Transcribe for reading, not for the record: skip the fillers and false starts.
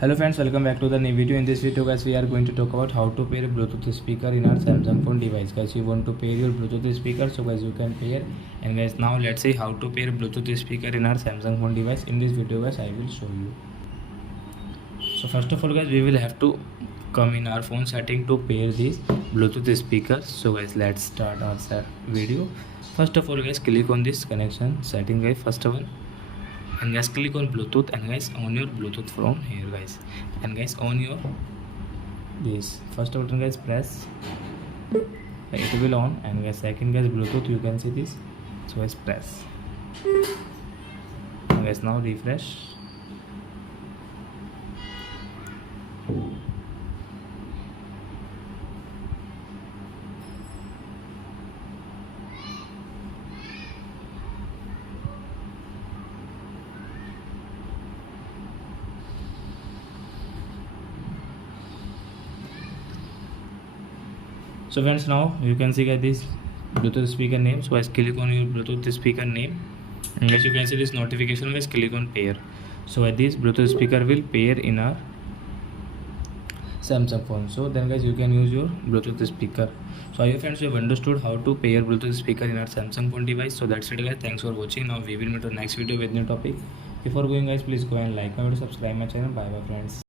Hello friends, welcome back to the new video. In this video guys, we are going to talk about how to pair Bluetooth speaker in our Samsung phone device. Guys, you want to pair your Bluetooth speaker, so guys you can pair. And guys, now let's see how to pair Bluetooth speaker in our Samsung phone device. In this video guys, I will show you. So first of all guys, we will have to come in our phone setting to pair this Bluetooth speaker. So guys, let's start our video. First of all guys, click on this connection setting guys, first one. And guys, click on Bluetooth, and guys on your Bluetooth from here guys, and guys on your this first button guys press, it will on. And guys second guys Bluetooth, you can see this, so guys press, and guys now refresh. So friends, now you can see guys this Bluetooth speaker name. So guys click on your Bluetooth speaker name, and guys you can see this notification, guys click on pair. So this Bluetooth speaker will pair in our Samsung phone. So then guys you can use your Bluetooth speaker. So I hope friends you have understood how to pair Bluetooth speaker in our Samsung phone device. So that's it guys, thanks for watching. Now we will meet on next video with new topic. Before going guys, please go and like, comment, subscribe my channel. Bye bye friends.